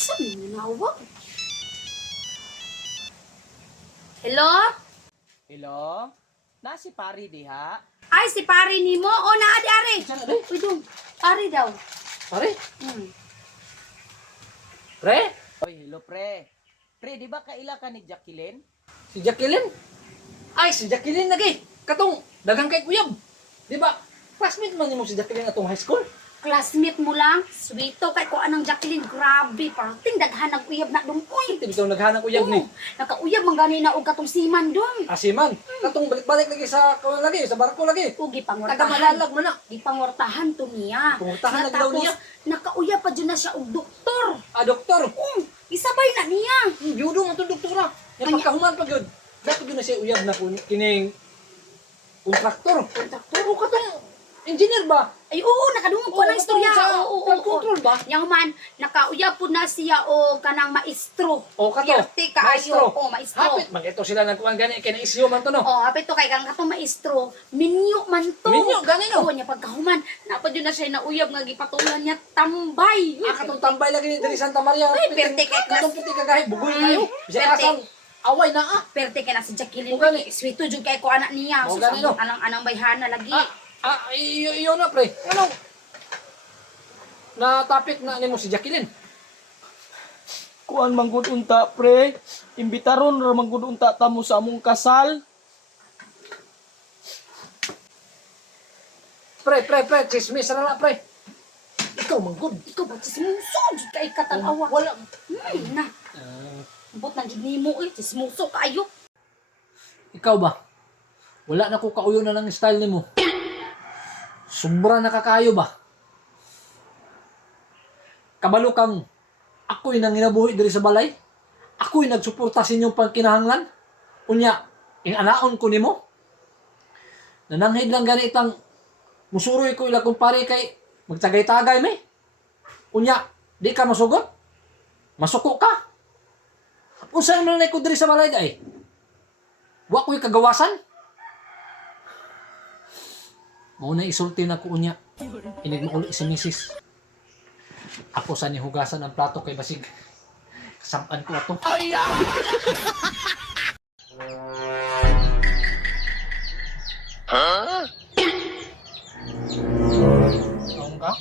Saan nanawag? Hello? Hello? Nasi pari diha? Ay, si pare ni mo. O, naadi, ari. Saan ari? Uy, dong. Pare daw. Pare? Hmm. Pre? Oy, hello pre. Pre, di ba kaila ka ni Jacqueline? Si Jacqueline? Ay, si Jacqueline lagi. Katong, dagang kay Kuyab. Di ba? Classmate man mo si Jacqueline atong high school. Classmate mo lang. Sweeto kay ko anang Jacqueline. Grabe. Parting daghan ng uyab na dong. Uy. Hindi bitaw naghanang Kuyab ni. Nakauyab man gani na og katong siman dong. Asiman. Katong balik-balik lagi sa kawan lagi, sa barko lagi. Ugi Taga pangortahan. Malalag man na. Di pangortahan to niya. Pangortahan na Nga daw tapos, niya. Nakauyab pa dyan na siya og doktor. Ah, doktor. Isabay na niya. Yudo man to doktora. Yung Anya. pagkahuman pag yun. Dapat yun na siya uyab na kining kontraktor. Kontraktor. O katong engineer ba? Ay, oo, nakadungog ko Oo, ng istorya. katong sa Oo, flood control ba? Yang man, nakauyab po na siya o kanang maestro. O kato. Yerte kaayo. O, maestro. Hapit. Mag-ito sila nagkuhan gani. Kaya na-isyo man to no. O, hapit to kay kang katong maestro. Minyo man to. Minyo, gani no? Oo, niya pagkahuman. Napad yun na siya nauyab nga gipatulan niya tambay. Ah, katong tambay lagi ni Dari Santa Maria. Ay, perte kay class. Katong piti kagahi. Bugoy kayo. Bisa Perte. asang away na ah. Perte kay na si Jacqueline. O, gani. Sweeto jud kay ko anak niya. O, So, gani, no? anang bayhana lagi. Iyo na pre. Ano? Na topic na nimo si Jacqueline. Kuan manggod unta pre. Imbitaron ra manggod unta tamo sa among kasal. Pre, chismis na lang pre. Ikaw manggod. Ikaw ba sismuso jud kay katanawa. Wala. Na. Bot na jud nimo sismuso kaayo. Ikaw ba? Wala na ko kauyo na ng style nimo. Sobra nakakayo ba? Kabalo kang ako'y nanginabuhi diri sa balay. Ako'y nagsuporta sa inyong pagkinahanglan. Unya, anaon ko nimo. Nananghid lang ganitang musuroy ko ila kumpare kay magtagay-tagay may. Unya, di ka masugot? Masuko ka? Unsa man ko diri sa balay day? Wa ko'y kagawasan? Mao na isulti na ko unya. Inig mo ulit si misis. Ako sa nihugasan ang plato kay basig. Kasampan ko ato. Taong ka?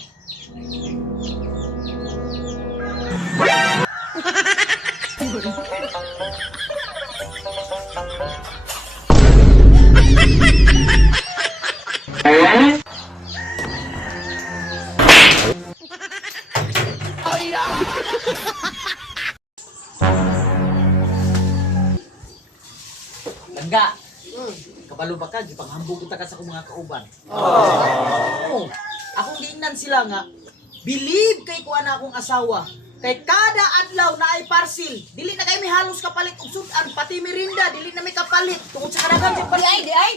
Langga. Kabalo ba ka? Gipanghambog kita ka sa akong mga kauban. Oo. Akong giingnan sila nga, believe kay kuha na akong asawa. Kay kada adlaw na ay parcel. Dili na kay may halos kapalit og sudan, pati merinda, dili na may kapalit. Tungod sa kadagan si palit. Di ay.